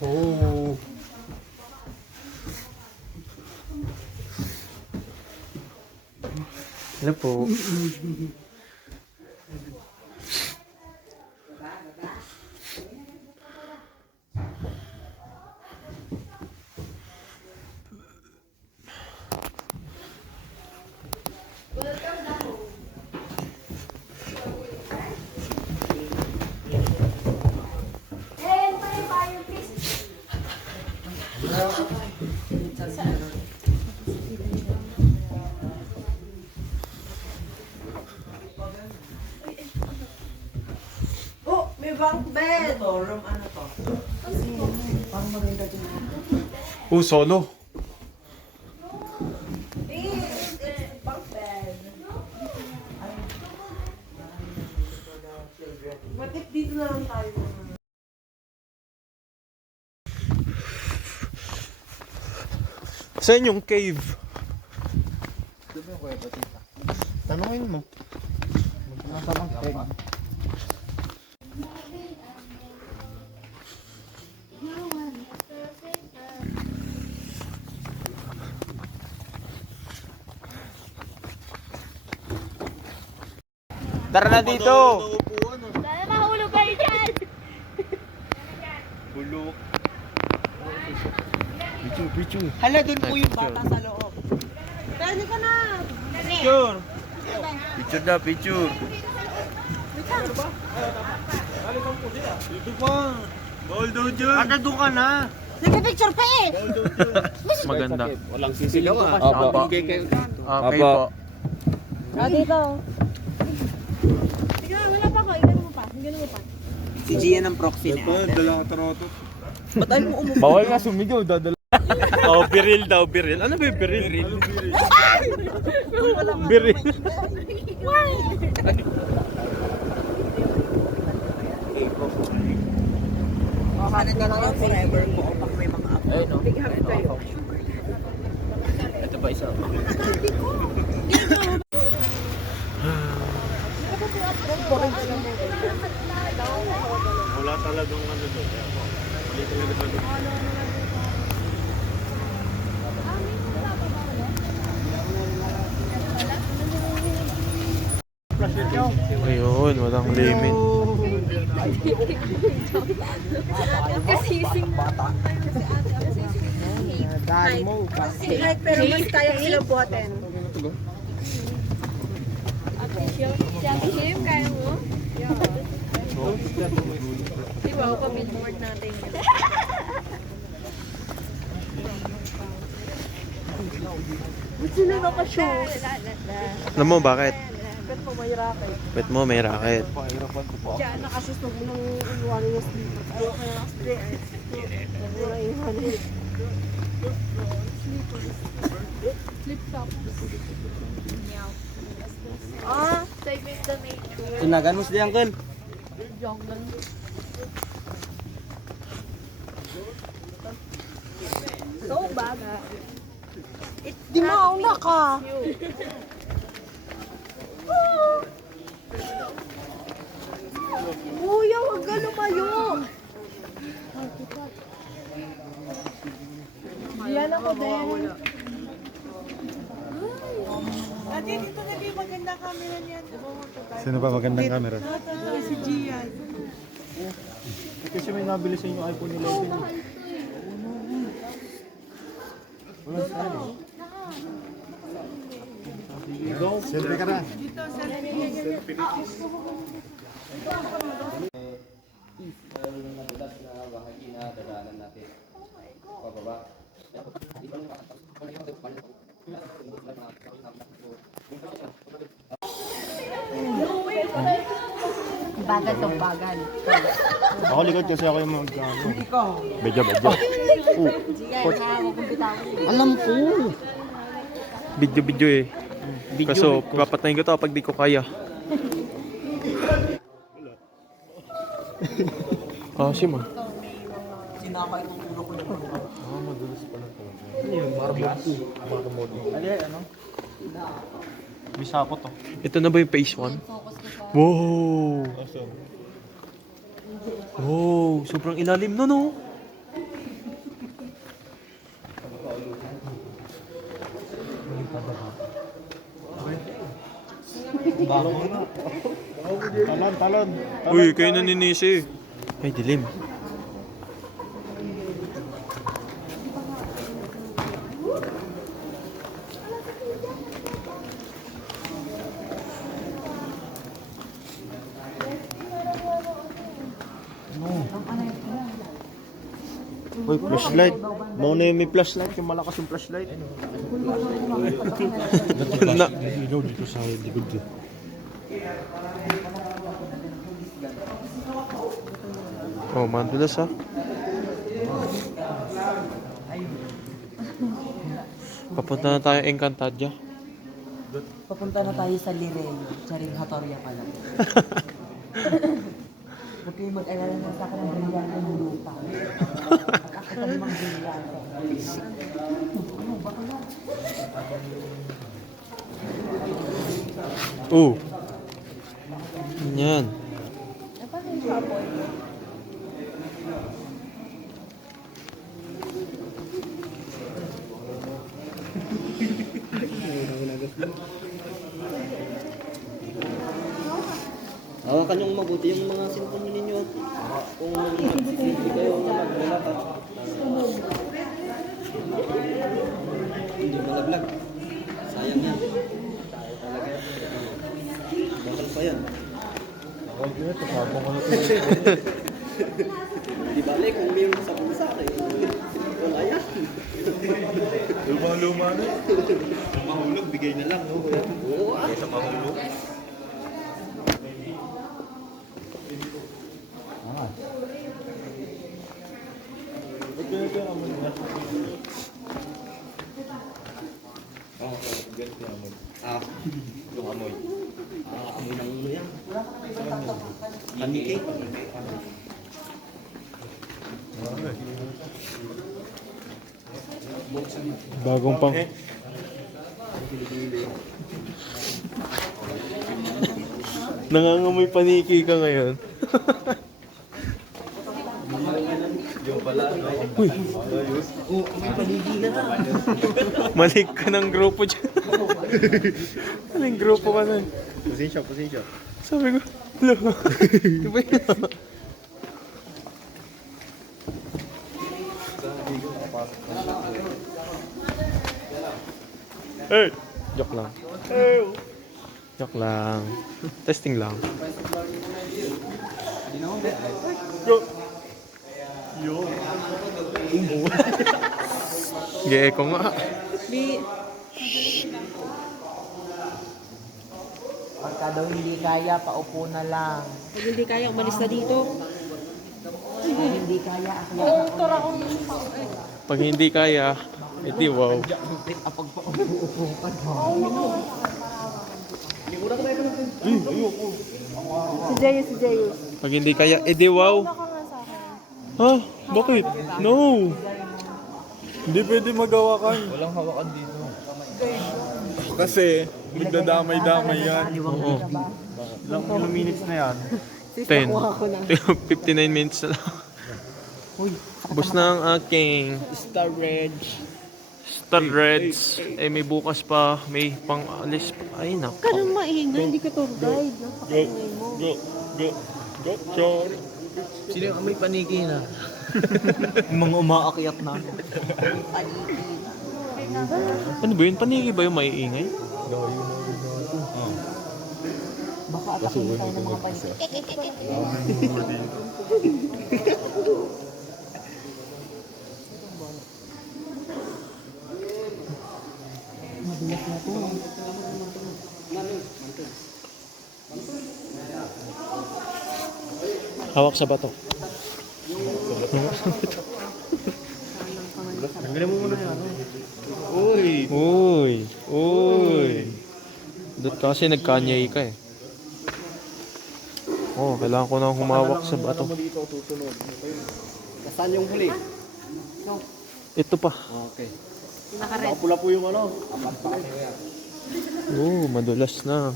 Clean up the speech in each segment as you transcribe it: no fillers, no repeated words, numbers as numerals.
Oh. Hello po. Oh, may bunk bed. Room ano to? Pang maganda dyan. Solo. It's bunk bed. What if dito na lang tayo? Saan yung cave? Tanungin mo. Nasa bang cave? Tara na dito! Sana mahulog kayo dyan! Bulok. Pichu. Hala, dun po yung bata sa loob. Pwede ka na. Picture! Picture na, picture. Dito pa. Bawal daw dyan. Ata doon ka na. Nagka-picture pa eh. Maganda. Walang sisigaw ah. Opo. Okay Okay po. Dito. Sige, wala pa ako. Igano mo pa. Si Gian ang proxy na. Dala ka taroto. Ba't ano mo umupo? Bawal nga sumigaw, dadala. Biril daw, biril. Ano ba yung biril? Biril. Sana na lang forever ko pag may mga apo. Ayun no? Big-happy kayo. Ito ba isa? Wala talagang ano doon. Mali talaga sa doon. Ayun, walang limit. Kasising Pero mas kaya ko silang buhatin. Si Ate Shim, kaya mo? Di ba, pa-billboard natin yun. Ba't sila naka-show? Alam mo bakit? Ba't pa may racket? Bet mo may racket. Diyan, nakasusog mo ng iwanan yung sleepers. Ayaw kaya nakasleepers. Wala iwanan. Ah, save it the nature. Tunagan mo si Uncle. So, baga. Di mauna ka. Kuya, huwag ka lumayo. Diyan ako din. Ate, dito na yung magandang camera niyan. Sino ba magandang camera? Si Gian. Kasi may nabili sa inyo iPhone nila. Selfie ka na. Bagal to bagal. Ako likod kasi ako yung Ikaw. Bedya. Gian, ha? Huwag kong bitawan. Alam ko. Video eh. Kaso papatayin ko to pag di ko kaya. Kasi ma. Sinakay ng ulo ko naman. Madulas pala to. Ano yun? Marmol. Ano yan? Ano? Bisako to. Ito na ba yung phase 1? Wow! Wow! Sobrang ilalim no, no? Uy, kayo naninisi. Ay, dilim. Uy, flashlight. Mauna yung may flashlight, yung malakas yung flashlight. Na. Ilaw dito sa likod eh. Oh, madulas ha. Papunta na tayo Encantadia. Papunta na tayo sa Lireo. Charing Hatoria pala. Huwag kayo mag-alala na sa akin ng brilyante ng lupa. At ako kami mga brilyante. Oh. Yan. Hawakan yung mabuti yung mga cellphone ninyo. Kung hindi kayo malapad. Hindi malaglag. Sayang yan. Talaga. Bakal pa yan. Di bale kung mayroon sa pusa eh. Wala yan. Luma na. Mahulog, bigay na lang, no? Oo ah. Kaysa mahulog. Ah, yung amoy. Ah, amoy ng ulo yan. Panike. Bagong pang... Nangangamoy paniki ka ngayon. Uy. Malik ka ng grupo dyan. Maling grupo ka na. Pasensya, pasensya. Sabi ko, hello. Diba yun? Hey! Joke lang. Joke lang. Testing lang. Ge-echo nga. Pagka daw hindi kaya, paupo na lang. Pag hindi kaya, umalis na dito. Pag hindi kaya, akyat na. Pag hindi kaya, edi wow. Pag paupo ka daw. Si Jayus. Pag hindi kaya, edi wow. Ha? Bakit? No! Hindi pwede magawakan. Walang hawakan dito. Kasi, magdadamay-damay yan. Oo. Ilang minutes na yan? 10. 59 minutes na lang. Bus na ang aking Star Reds. Eh, may bukas pa. May pang-alis pa. Ay, naku. Ka nang maingay, hindi ka tour guide. Napakaingay mo. Go, chor. Sino yung amoy paniki na? Mga umaakyat na. Ano ba yun? Paniki ba yung maiingay? Baka atakin tayo ng mga panik. Mabiyak na to. Hawak sa bato. Tanggalin mo muna yan. Uy! Uy! Dot kasi nagkanyay ka eh. Oh, kailangan ko nang humawak sa bato. Dito tutunod. Saan yung huli? Ito pa. Okay. Pula po yung ano. Oh, madulas na.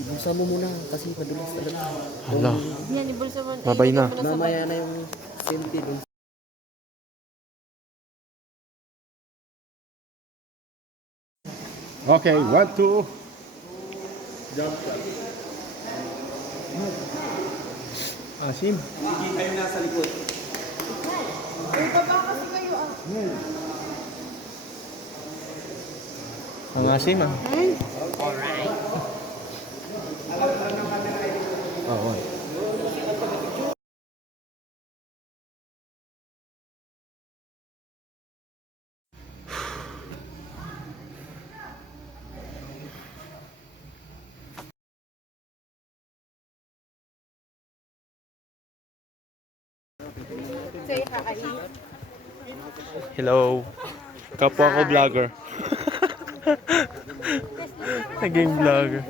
Ibulsa mo muna kasi madulas talaga. Hala, Yan, ibulsa mo. babay na. Mamaya na yung senti dun. Okay, 1, 2. Jump shot. Asim. Kayo nasa likod. Ang asim ah. Oo. Say hi. Hello. Kapwa ko vlogger. Naging vlogger.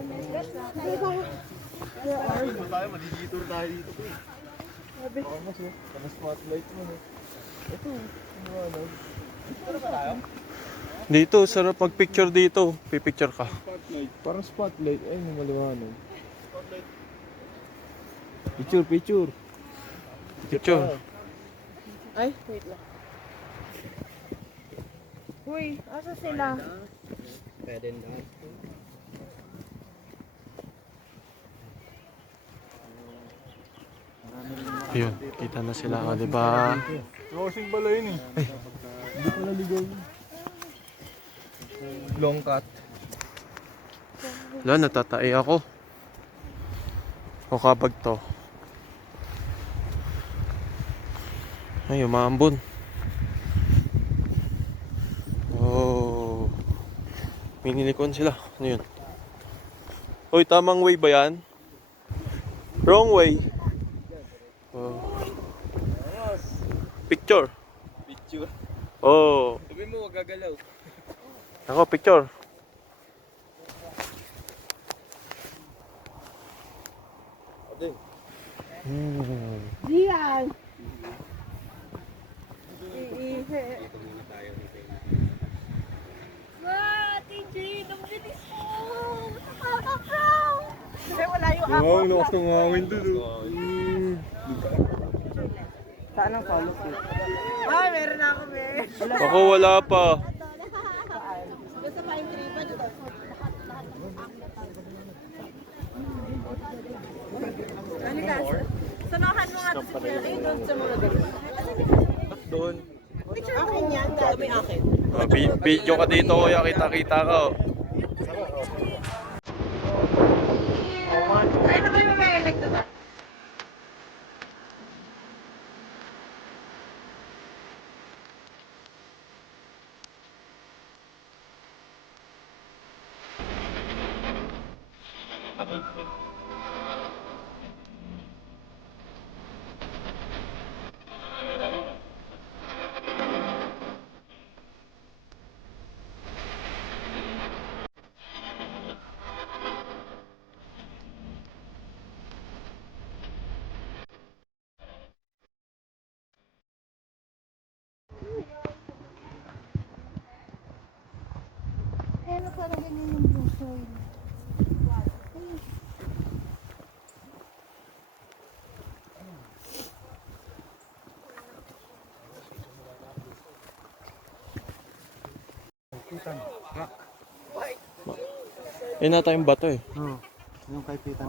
Tayo, madidetour tayo dito po eh. Spotlight mo. Dito, sarap mag-picture dito. Pipicture ka. Parang spotlight. Ay, maliwanag. Picture, picture. Picture. Ay, wait lang. Uy, asa sila? Pwede na. Ayun, kita na sila. O, diba? Crossing pala yun eh. Hindi ko naligaw yun. Long cut. Wala, natatae ako. O kapag to. Ay, umambon. Oh. Minilikon sila. Ano yun? Uy, tamang way ba yan? Wrong way. Oh. Picture. Picture. Oh. Sabi mo, huwag gagalaw. Ako, picture. Diyan! Kasi wala yung ako. Wow, lakas ng hangin dun. Saan ang follow ko? Ay, meron ako, meron. Ako, wala pa. Basta pa yung tripa dito. Halika, sanahan mo nga si Kuya. Ay, doon sa mga dito. Doon. Akin yan, dami akin. Video ka dito, kuya. Kita-kita ka. Oh. Ano ba yung mga electo na? Ano parang ganyan yung blue soil? Yan na tayong bato eh. Yung kaipitan.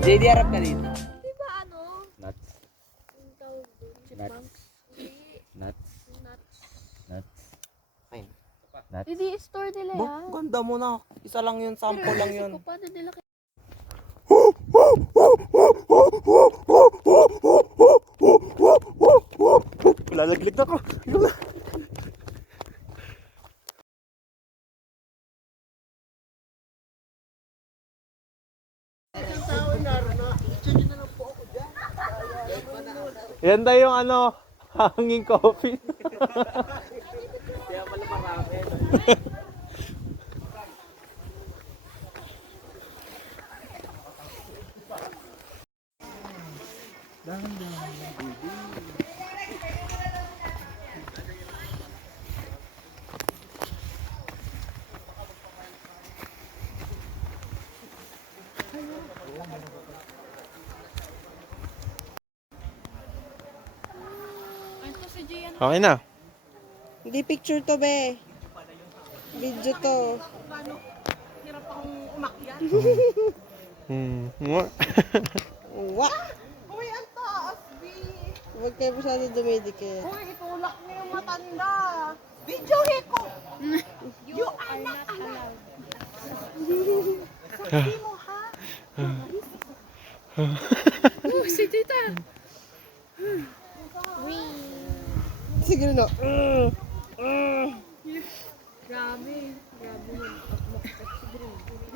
JD, harap ka dito. Di ba ano? Nuts. Ang tawag doon? Nuts. Nuts. Nuts. Nuts. Fine. Hindi, store nila yan. Ganda mo na. Isa lang yun, sample lang yun. Kung paano nila Lalaglig na ko. Yan tayo yung ano, hanging coffee. Kaya pala marami. Okay na. Hindi picture to, be. Video to. Nga. What? Uy, ang taas, B. Huwag kayo masyado dumidikit. Uy, itulak niyo yung matanda. Videohin ko! Yung anak. Sabi mo, ha? Sige na.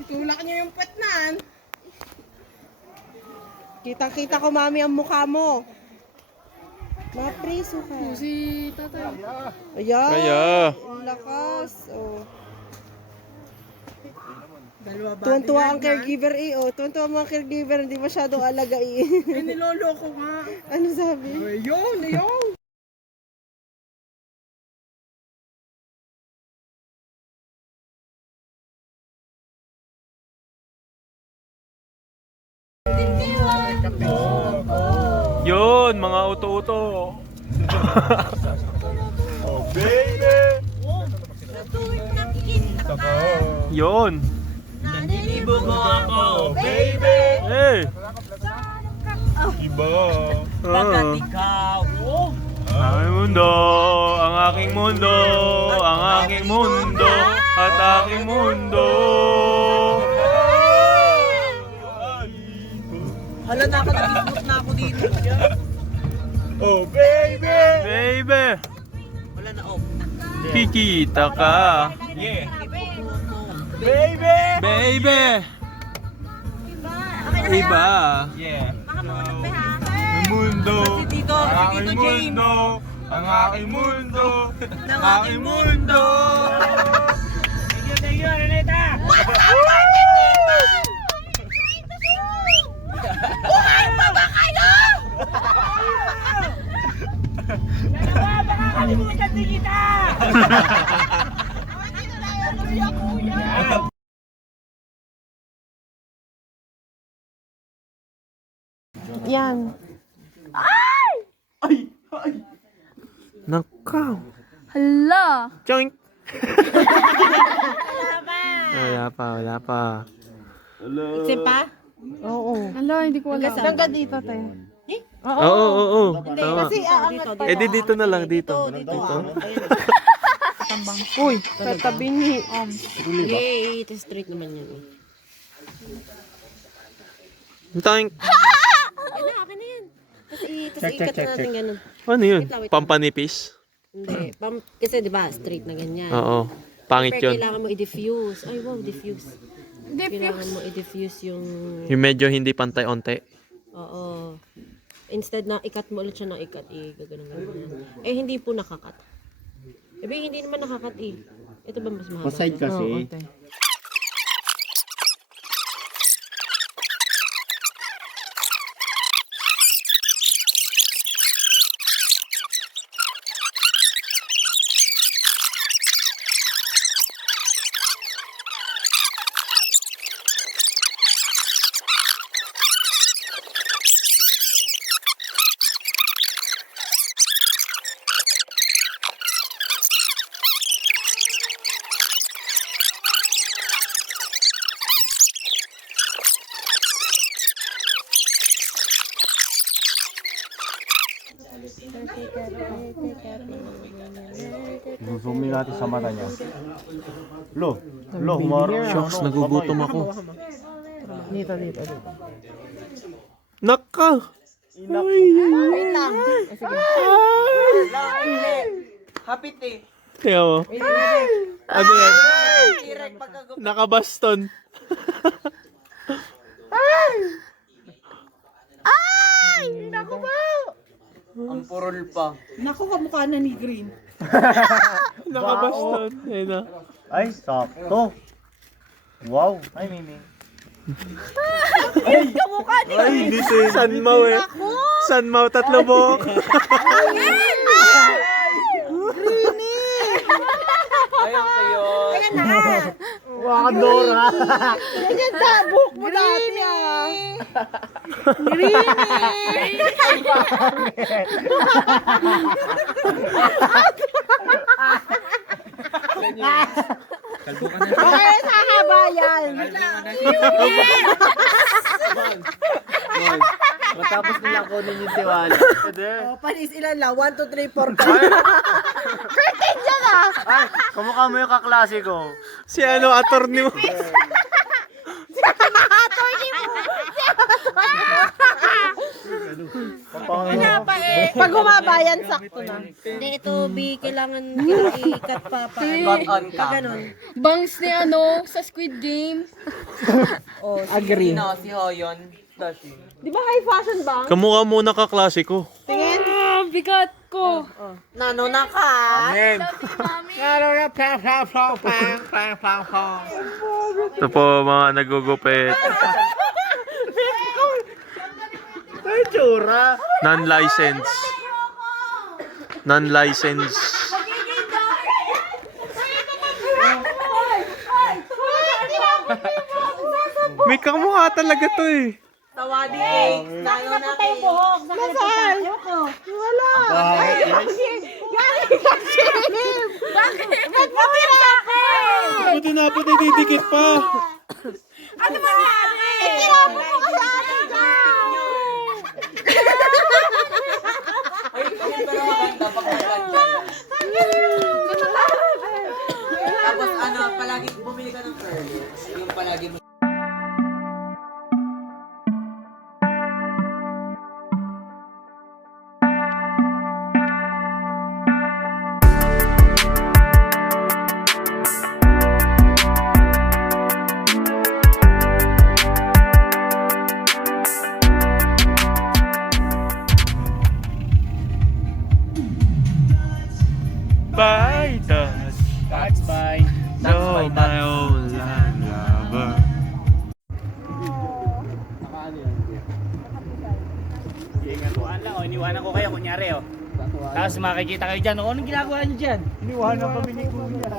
Itulak niyo yung petnan. Kitang-kita ko, mami, ang mukha mo. Mapriso ka. Si tatay. Ayan. Kaya. Ang lakas. Oh. Tuwan-tuwa ang caregiver eh. Oh. Tuwan-tuwa ang mga caregiver. Hindi masyadong alaga eh. Nilolo ko nga. Ano sabi? Ayun, ayun. Yun, mga uto-uto. Oh, baby! Yun. Naninibo mo ako, Baby! Eh. Iba! Pagkat ikaw. Aking mundo, ang aking mundo, ang aking mundo, at aking mundo. Hala, nakakabit na ako dito. Oh, baby! Baby, Wala na, oh. kikita ka. Yeah! Baby! Baby. Iba. Yeah! Ang mundo, Tito, ang si aking Tito James. mundo, ang aking mundo, ang aking mundo. Yan. Nakaw. Hala! Choink. Wala pa. Itse pa? Oo. Hala, hindi ko alam. Hanggang dito, tayo. Oo. Tama. Kasi aangat pa. Eh, dito na lang, dito. Uy, katabi ni. Yay, ito straight naman yan. Toink. Yan na, akin na yan. Tapos ikat na natin ganun. Ano yun? Pampanipis? Hindi, kasi di ba straight na ganyan. Oo. Pangit Pero yun. kailangan mo i-diffuse. Ay, wow, diffuse. Kailangan Diffuse. mo i-diffuse yung... Yung medyo hindi pantay-onte. Oo. Instead na ikat mo ulit siya ng ikat, gagano'n. Eh, hindi po nakakat. Hindi naman nakakat eh. Ito ba mas mahaba? Paside kasi. Zoom natin sa mata niya. Lo, humara. Shucks, nagugutom ako. Dito. Naka! Wait lang. Sige. Hapit eh. Kaya mo. Ano yan? Nakabaston. Ang purol pa. Naku, kamukha na ni Green. Nakabaston. Ayun na. Ay, sakto. Wow. Ay, Mimi. Ay, hindi si Sanmaw eh. Sanmaw, tatlo buhok. Ayun kayo. Wakadora. Ganyan sa buhok mo dati ah. Okay, sa habayan. Matapos nila kunin yung tiwala. Oh, panis ilan lang? 1, 2, 3, 4, 5. Ay, kamukha mo yung kaklase ko. Si ano, attorney mo. Pag humabayan, sakto na. Hindi, ito, kailangan ikat pa. Ganon. Bangs ni ano, sa Squid Game. Agree. Si Hoyon. Di ba high fashion ba? Kamukha muna kaklase ko. Tingin? Ah, bigat ko. Nano na ka? Ito po mga nagugupit. Ay, tsura. Non-license. Non-license. May kamukha talaga to eh. Tawadi cakes. Tayo natin. Nasaan? Wala. Galing ka, Chip! Bakit? Ba't mo tinapin? Buti na po nididikit pa. Ano mangyari? Itinapin mo ka sa akin dyan! Ay, kami pero maganda pag maganda. Tapos ano, palagi bumili ka ng curly. Yung palagi mo. By touch. That's by. So my old land lover. Ingat lang, iniwanan ko kayo, kunyari, Tapos makikita kayo dyan, anong ginagawa niyo dyan? Iniwanan kami ni Kuya.